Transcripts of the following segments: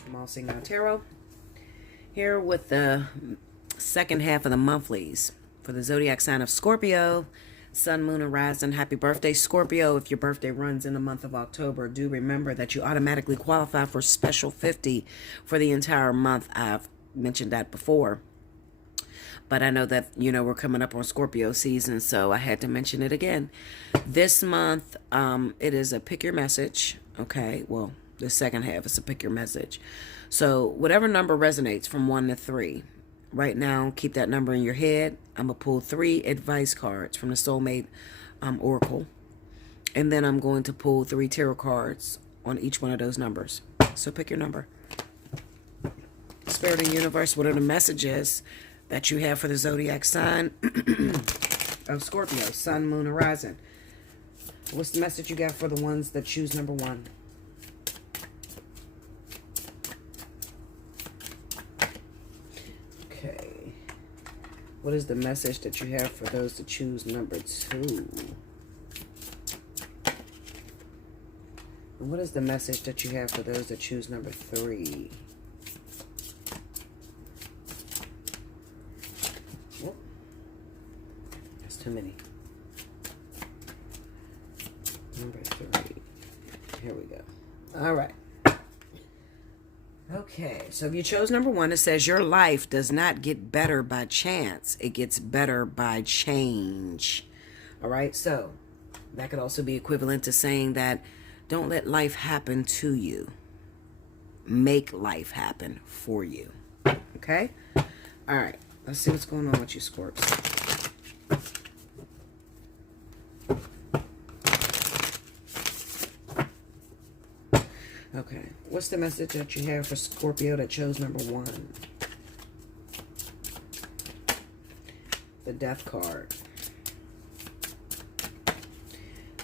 from Allseeingeyetarot. Here with the second half of the monthlies for the zodiac sign of Scorpio, Sun, Moon, and Rising. Happy birthday, Scorpio. If your birthday runs in the month of October, do remember that you automatically qualify for special 50 for the entire month. I've mentioned that before. But I know that, we're coming up on Scorpio season, so I had to mention it again. This month, it is a pick your message. Okay, well, the second half is a pick your message. So whatever number resonates from 1 to 3. Right now, keep that number in your head. I'm going to pull 3 advice cards from the Soulmate Oracle. And then I'm going to pull 3 tarot cards on each one of those numbers. So pick your number. Spirit and universe, what are the messages that you have for the zodiac sign of Scorpio, Sun, Moon, and Rising? What's the message you got for the ones that choose number 1? Okay. What is the message that you have for those that choose number 2? And what is the message that you have for those that choose number 3? Yep. That's too many. Number 3. Here we go. All right. Okay, so if you chose number 1, it says your life does not get better by chance. It gets better by change. All right, so that could also be equivalent to saying that don't let life happen to you. Make life happen for you. Okay? All right, let's see what's going on with you, Scorps. Okay, what's the message that you have for Scorpio that chose number 1? The Death card.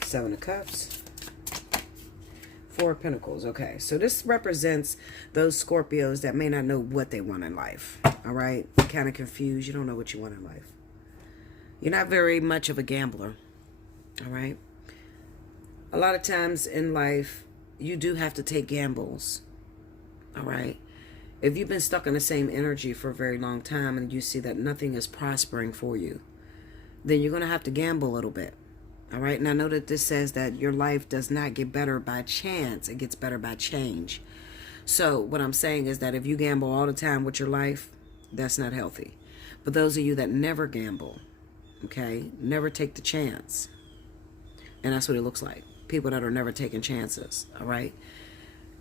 7 of Cups. 4 of Pentacles. Okay, so this represents those Scorpios that may not know what they want in life. All right? You're kind of confused. You don't know what you want in life. You're not very much of a gambler. All right? A lot of times in life, you do have to take gambles. All right? If you've been stuck in the same energy for a very long time and you see that nothing is prospering for you, then you're going to have to gamble a little bit. All right? And I know that this says that your life does not get better by chance. It gets better by change. So what I'm saying is that if you gamble all the time with your life, that's not healthy. But those of you that never gamble, okay, never take the chance. And that's what it looks like. People that are never taking chances, all right?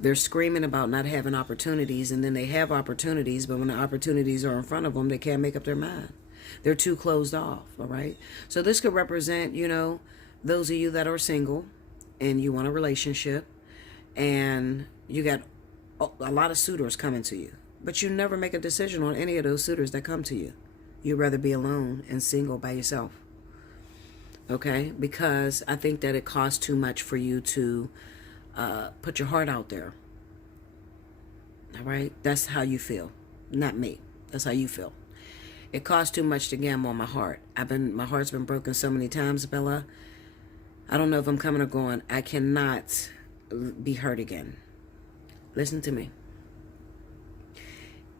They're screaming about not having opportunities, and then they have opportunities, but when the opportunities are in front of them, they can't make up their mind. They're too closed off, all right? So this could represent, those of you that are single and you want a relationship and you got a lot of suitors coming to you, but you never make a decision on any of those suitors that come to you. You'd rather be alone and single by yourself. Okay, because I think that it costs too much for you to put your heart out there. All right, that's how you feel, not me. That's how you feel. It costs too much to gamble on my heart. My heart's been broken so many times, Bella. I don't know if I'm coming or going. I cannot be hurt again. Listen to me.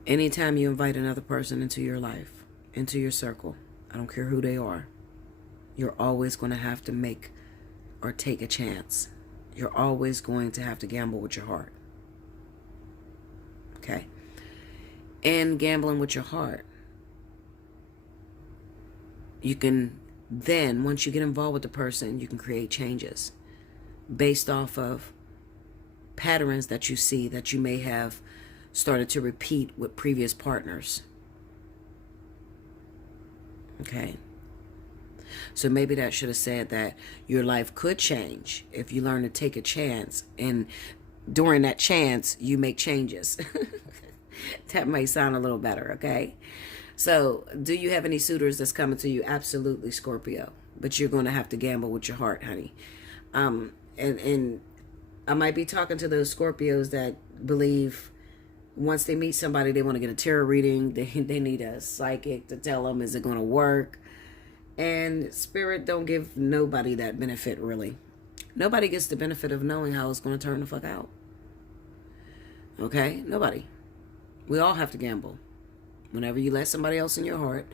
Anytime you invite another person into your life, into your circle, I don't care who they are, you're always going to have to make or take a chance. You're always going to have to gamble with your heart. Okay? And gambling with your heart, you can then, once you get involved with the person, you can create changes based off of patterns that you see that you may have started to repeat with previous partners. Okay? So maybe that should have said that your life could change if you learn to take a chance, and during that chance, you make changes. That may sound a little better, okay? So do you have any suitors that's coming to you? Absolutely, Scorpio. But you're going to have to gamble with your heart, honey. And I might be talking to those Scorpios that believe once they meet somebody, they want to get a tarot reading. They need a psychic to tell them, is it going to work? And Spirit don't give nobody that benefit, really. Nobody gets the benefit of knowing how it's going to turn the fuck out. Okay? Nobody. We all have to gamble. Whenever you let somebody else in your heart,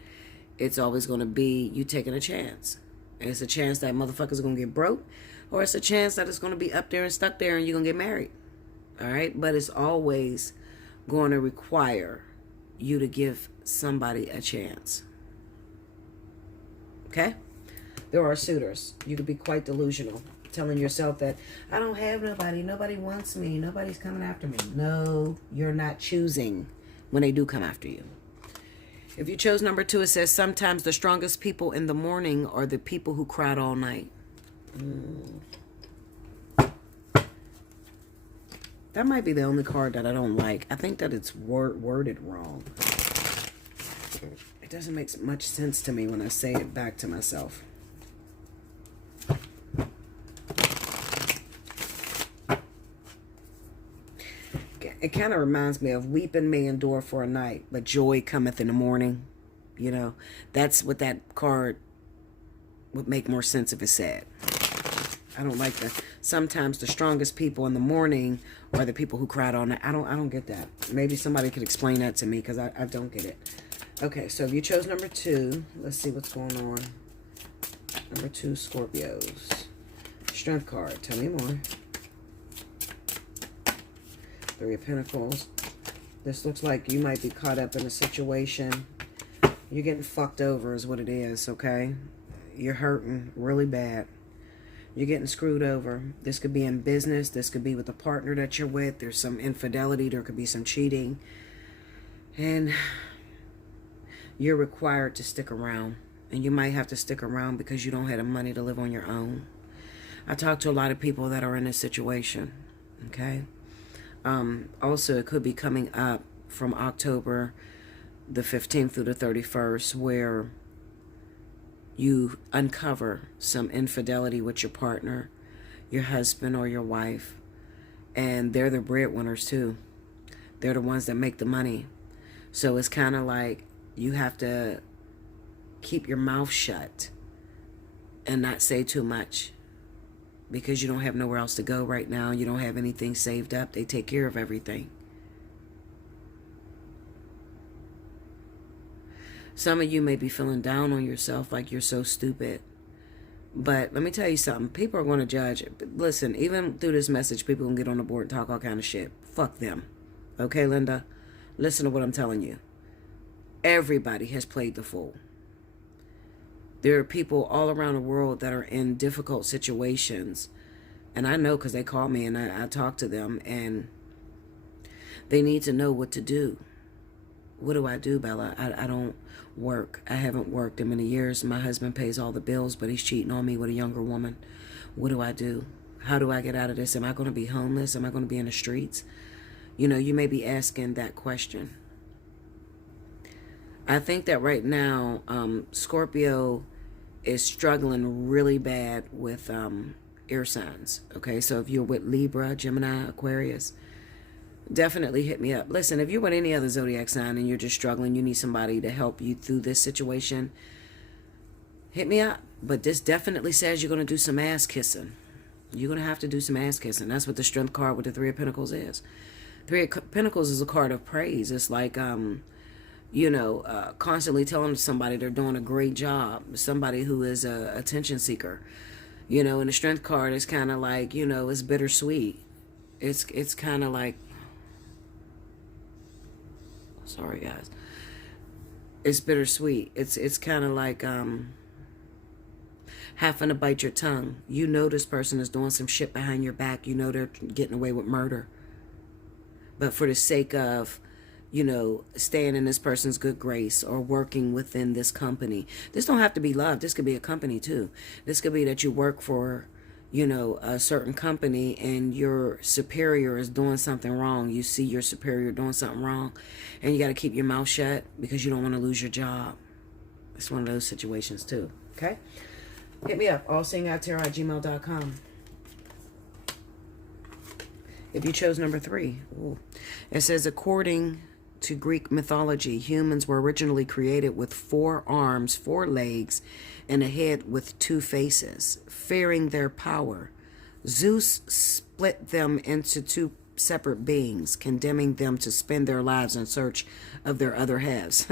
it's always going to be you taking a chance. And it's a chance that motherfuckers going to get broke, or it's a chance that it's going to be up there and stuck there and you're going to get married. All right? But it's always going to require you to give somebody a chance. Okay? There are suitors. You could be quite delusional, telling yourself that I don't have nobody. Nobody wants me. Nobody's coming after me. No, you're not choosing when they do come after you. If you chose number 2, it says sometimes the strongest people in the morning are the people who cried all night. That might be the only card that I don't like. I think that it's worded wrong. It doesn't make much sense to me when I say it back to myself. It kind of reminds me of weeping may endure for a night, but joy cometh in the morning. You know, that's what that card would make more sense if it said. I don't like that. Sometimes the strongest people in the morning are the people who cried all night. I don't get that. Maybe somebody could explain that to me, because I don't get it. Okay, so if you chose number 2, let's see what's going on. Number 2, Scorpios. Strength card. Tell me more. 3 of Pentacles. This looks like you might be caught up in a situation. You're getting fucked over is what it is, okay? You're hurting really bad. You're getting screwed over. This could be in business. This could be with a partner that you're with. There's some infidelity. There could be some cheating. And you're required to stick around. And you might have to stick around because you don't have the money to live on your own. I talk to a lot of people that are in this situation, okay? Also, it could be coming up from October the 15th through the 31st, where you uncover some infidelity with your partner, your husband or your wife, and they're the breadwinners too. They're the ones that make the money. So it's kind of like you have to keep your mouth shut and not say too much, because you don't have nowhere else to go right now. You don't have anything saved up. They take care of everything. Some of you may be feeling down on yourself, like you're so stupid. But let me tell you something. People are going to judge. Listen, even through this message, people can get on the board and talk all kind of shit. Fuck them. Okay, Linda? Listen to what I'm telling you. Everybody has played the fool. There are people all around the world that are in difficult situations. And I know, because they call me and I talk to them. And they need to know what to do. What do I do, Bella? I don't work. I haven't worked in many years. My husband pays all the bills, but he's cheating on me with a younger woman. What do I do? How do I get out of this? Am I going to be homeless? Am I going to be in the streets? You know, you may be asking that question. I think that right now, Scorpio is struggling really bad with air signs. Okay, so if you're with Libra, Gemini, Aquarius, definitely hit me up. Listen, if you're with any other zodiac sign and you're just struggling, you need somebody to help you through this situation, hit me up. But this definitely says you're going to do some ass kissing. You're going to have to do some ass kissing. That's what the Strength card with the 3 of Pentacles is. 3 of Pentacles is a card of praise. It's like, constantly telling somebody they're doing a great job. Somebody who is a attention seeker. You know, and the Strength card is kind of like, it's bittersweet. It's kind of like, sorry guys, it's bittersweet. It's kind of like having to bite your tongue. You know this person is doing some shit behind your back. You know they're getting away with murder, but for the sake of staying in this person's good grace or working within this company. This don't have to be love. This could be a company too. This could be that you work for a certain company and your superior is doing something wrong. You see your superior doing something wrong and you got to keep your mouth shut because you don't want to lose your job. It's one of those situations too. Okay? Hit me up. Allseeingeyetarot@gmail.com. If you chose number 3, it says, according to Greek mythology, humans were originally created with 4 arms, 4 legs, and a head with 2 faces. Fearing their power, Zeus split them into 2 separate beings, condemning them to spend their lives in search of their other halves.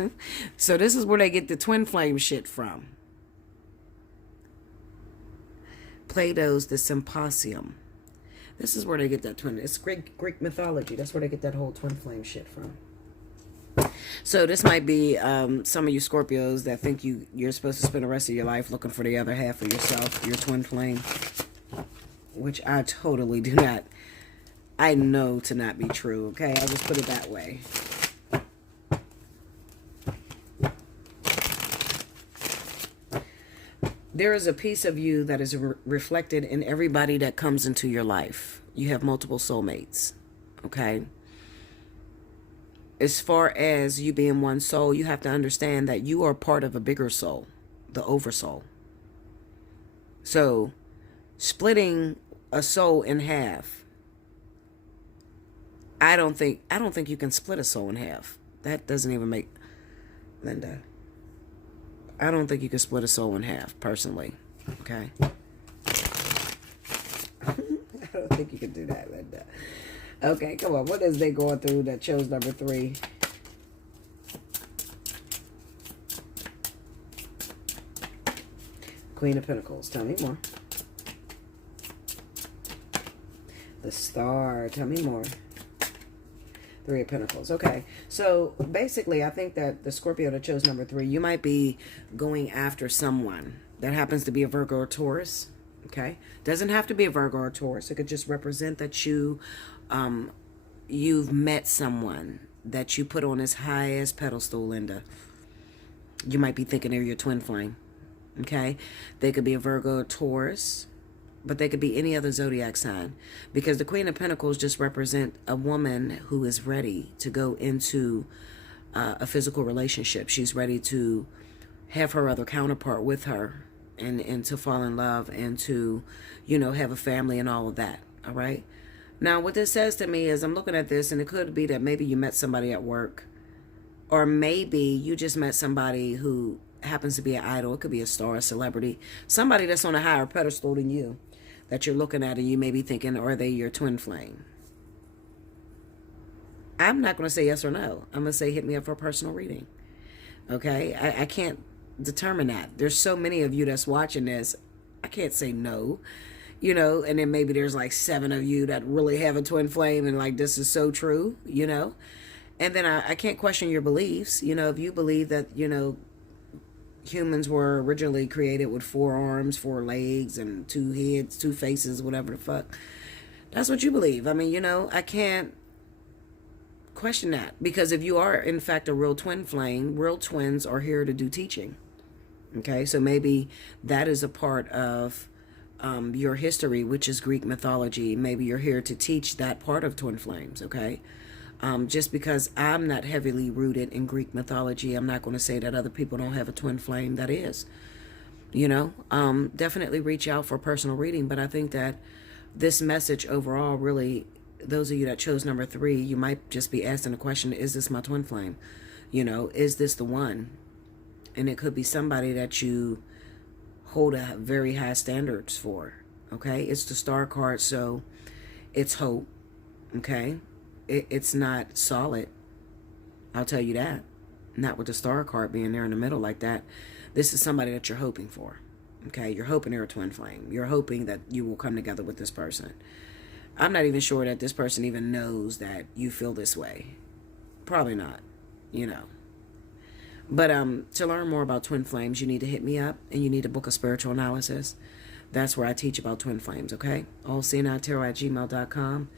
So this is where they get the twin flame shit from. Plato's The Symposium. This is where they get that twin. It's Greek mythology. That's where they get that whole twin flame shit from. So this might be some of you Scorpios that think you're supposed to spend the rest of your life looking for the other half of yourself, your twin flame, which I totally do not. I know to not be true. Okay, I'll just put it that way. There is a piece of you that is reflected in everybody that comes into your life. You have multiple soulmates. Okay. As far as you being one soul, you have to understand that you are part of a bigger soul, the oversoul. So, splitting a soul in half, I don't think you can split a soul in half. That doesn't even make, Linda, I don't think you can split a soul in half, personally. Okay? I don't think you can do that, Linda. Okay, come on. What is they going through that chose number 3? Queen of Pentacles. Tell me more. The Star. Tell me more. 3 of Pentacles. Okay. So, basically, I think that the Scorpio that chose number 3, you might be going after someone that happens to be a Virgo or Taurus. Okay? Doesn't have to be a Virgo or Taurus. It could just represent that you've met someone that you put on this highest pedestal, Linda. You might be thinking they're your twin flame. Okay? They could be a Virgo or Taurus, but they could be any other zodiac sign, because the Queen of Pentacles just represent a woman who is ready to go into a physical relationship. She's ready to have her other counterpart with her and to fall in love and to, have a family and all of that. All right? Now, what this says to me is I'm looking at this, and it could be that maybe you met somebody at work, or maybe you just met somebody who happens to be an idol. It could be a star, a celebrity, somebody that's on a higher pedestal than you that you're looking at, and you may be thinking, are they your twin flame? I'm not going to say yes or no. I'm going to say hit me up for a personal reading. Okay? I can't determine that. There's so many of you that's watching this. I can't say no. And then maybe there's like 7 of you that really have a twin flame and like, this is so true, And then I can't question your beliefs. If you believe that, humans were originally created with 4 arms, 4 legs, and 2 heads, 2 faces, whatever the fuck. That's what you believe. I mean, I can't question that. Because if you are, in fact, a real twin flame, real twins are here to do teaching. Okay? So maybe that is a part of your history, which is Greek mythology. Maybe you're here to teach that part of twin flames, okay? Just because I'm not heavily rooted in Greek mythology, I'm not going to say that other people don't have a twin flame that is. Definitely reach out for a personal reading, but I think that this message overall really, those of you that chose number 3, you might just be asking the question, is this my twin flame? Is this the one? And it could be somebody that you hold a very high standards for. Okay? It's the Star card, so it's hope. Okay? It's not solid. I'll tell you that. Not with the Star card being there in the middle like that. This is somebody that you're hoping for. Okay? You're hoping they're a twin flame. You're hoping that you will come together with this person. I'm not even sure that this person even knows that you feel this way. Probably not. But to learn more about twin flames, you need to hit me up, and you need to book a spiritual analysis. That's where I teach about twin flames, okay? Allseeingeyetarot@gmail.com.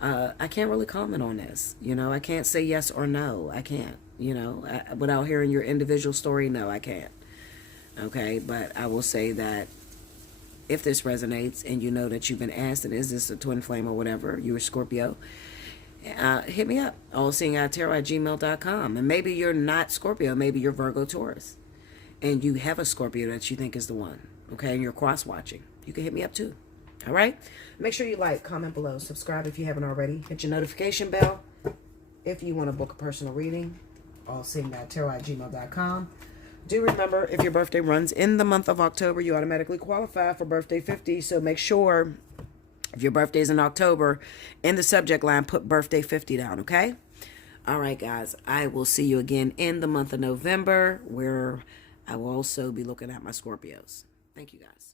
I can't really comment on this. I can't say yes or no. I can't. Without hearing your individual story, no, I can't. Okay? But I will say that if this resonates and you know that you've been asked, and is this a twin flame or whatever, you're a Scorpio, hit me up, allseeingeyetarot@gmail.com. And maybe you're not Scorpio, maybe you're Virgo Taurus, and you have a Scorpio that you think is the one, okay, and you're cross-watching. You can hit me up too. All right? Make sure you like, comment below, subscribe if you haven't already, hit your notification bell if you want to book a personal reading, allseeingeyetarot@gmail.com. Do remember, if your birthday runs in the month of October, you automatically qualify for birthday 50, so make sure If your birthday's in October, in the subject line, put birthday 50 down, okay? All right, guys. I will see you again in the month of November, where I will also be looking at my Scorpios. Thank you, guys.